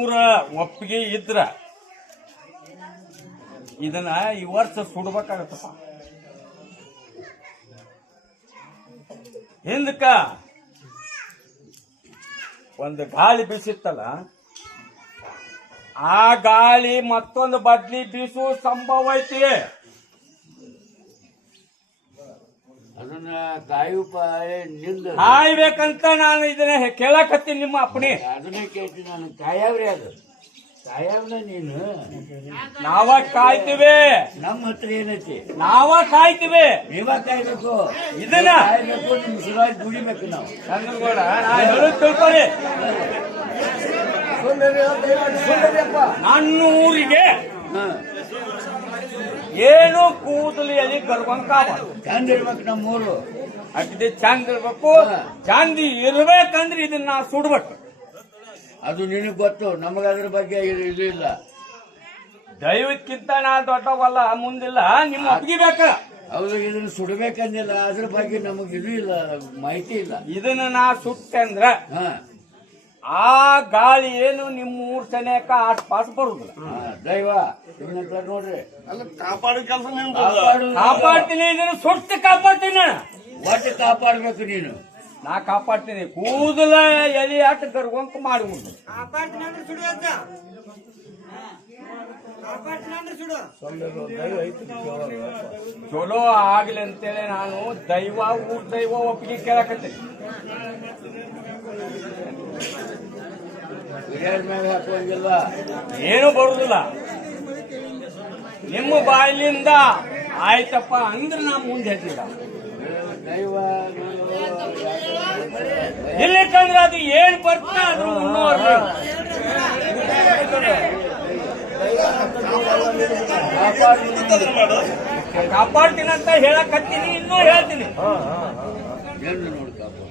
ನಿಮ್ಮೂರ ಒಪ್ಪಿಗೆ ಇದ್ರ ಇದನ್ನ ಈ ವರ್ಷ ಸುಡ್ಬೇಕಾಗತ್ತಪ್ಪ. ಹಿಂದಕ್ಕ ಒಂದು ಗಾಳಿ ಬೀಸಿತ್ತಲ್ಲ, ಆ ಗಾಳಿ ಮತ್ತೊಂದು ಬದ್ಲಿ ಬೀಸುವ ಸಂಭವ ಐತಿ. ಅದನ್ನ ಕಾಯ್ಬೇಕಂತ ನಾನು ಇದನ್ನ ಕೇಳಕತ್ತೀನಿ ನಿಮ್ಮ ಅಪ್ಪಣೆ. ಅದನ್ನೇ ಕೇಳ್ತೀನಿ ನಾನು. ಕಾಯವ್ರಿ ಅದು ಕಾಯವ್ನ ನೀನು. ನಾವ ಕಾಯ್ತೀವಿ. ನಮ್ಮ ಹತ್ರ ಏನೈತಿ? ನಾವ ಕಾಯ್ತೀವಿ. ನೀವ ಕಾಯ್ಬೇಕು. ಇದನ್ನ ಕಾಯ್ಬೇಕು. ನಿಮ್ ಸುರಾಜ್ ದುಡಿಬೇಕು ನಾವು. ಚಂದ್ರಗೌಡ, ನಾ ಹೇಳೋದು ತಿಳ್ಕೊಳ್ಳಿ. ನನ್ನ ಊರಿಗೆ ಏನು ಕೂದಲು ಎಲ್ಲಿ ಗರ್ವಂಕ ಚಂದ ಇರ್ಬೇಕು. ನಮ್ಮೂರು ಅಗದಿ ಚಂದ ಇರ್ಬೇಕು. ಚಂದ ಇರ್ಬೇಕಂದ್ರೆ ಇದನ್ನ ನಾ ಸುಡ್ಬೇಕು. ಅದು ನಿನಗ್ ಗೊತ್ತು, ನಮಗ ಅದ್ರ ಬಗ್ಗೆ ಇದು ಇಲ್ಲ. ದೈವಕ್ಕಿಂತ ನಾ ದೊಡ್ಡವಲ್ಲ, ಮುಂದಿಲ್ಲ. ನಿಮ್ಮ ಒಪ್ಪಿಗೆ ಬೇಕ. ಹೌದು, ಇದನ್ನ ಸುಡ್ಬೇಕಂದಿಲ್ಲ. ಅದ್ರ ಬಗ್ಗೆ ನಮಗ್ ಇದು ಇಲ್ಲ, ಮಾಹಿತಿ ಇಲ್ಲ. ಇದನ್ನ ನಾ ಸುಟ್ಟಂದ್ರ ಆ ಗಾಳಿ ಏನು ನಿಮ್ಮ ಊರ್ ಸನೇಕ ಆಟ್ ಪಾಸ್ ಬರುದಿಲ್ಲ. ದೈವ ನೋಡ್ರಿ, ಕಾಪಾಡೋ ಕೆಲಸ ಕಾಪಾಡ್ತೀನಿ. ಇದನ್ನ ಸುಟ್ಟು ಕಾಪಾಡ್ತೀನಿ. ಒಟ್ಟು ಕಾಪಾಡ್ಬೇಕು ನೀನು. ನಾ ಕಾಪಾಡ್ತೀನಿ. ಕೂದಲ ಎಲಿ ಆಟ ಗರ್ವಂಕ ಮಾಡಿಬಿಡ್ತು. ಚಲೋ ಆಗ್ಲಿ ಅಂತೇಳಿ ನಾನು ದೈವ ಊರ್ ದೈವ ಒಪ್ಪಿಗೆ ಕೇಳಕತ್ತೀನಿ. ಹಾಕುವಂಗಿಲ್ಲ, ಏನು ಬರುದಿಲ್ಲ. ನಿಮ್ಮ ಬಾಯಿಲಿಂದ ಆಯ್ತಪ್ಪ ಅಂದ್ರೆ ನಾ ಮುಂದೆ ಹೇಳ್ತೀರ. ದೈವ ಇಲ್ಲಿಕಂದ್ರೆ ಅದು ಏನ್ ಬರ್ತ ಅದ್ರ ಮುನ್ನೋರ್ರಿ. ಕಾಪಾಡ್ತೀನಿ ಅಂತ ಹೇಳಕತ್ತೀನಿ. ಇನ್ನೂ ಹೇಳ್ತೀನಿ. ಏನು ನೋಡಿ ಕಾಪಾಡು.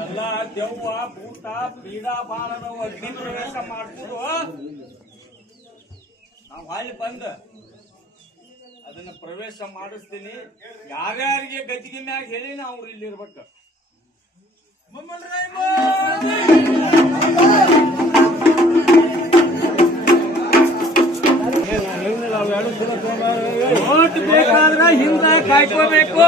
ಎಲ್ಲ ದೆವ್ವ ಭೂತ ಪೀಡಾ ಬಾಳದವ ಅಗ್ನಿ ಪ್ರವೇಶ ಮಾಡ್ತಿದ್ರು. ನಾವು ಹಾಳಿ ಬಂದ ಅದನ್ನ ಪ್ರವೇಶ ಮಾಡಿಸ್ತೀನಿ. ಯಾರ್ಯಾರಿಗೆ ಗದ್ದಿಗೆ ಮ್ಯಾಗ ಹೇಳಿ ನಾವು ಇಲ್ಲಿ ಇರ್ಬೇಕು. ಬೇಕಾದ್ರ ಹಿಂದ ಕಾಯ್ಕೋಬೇಕು.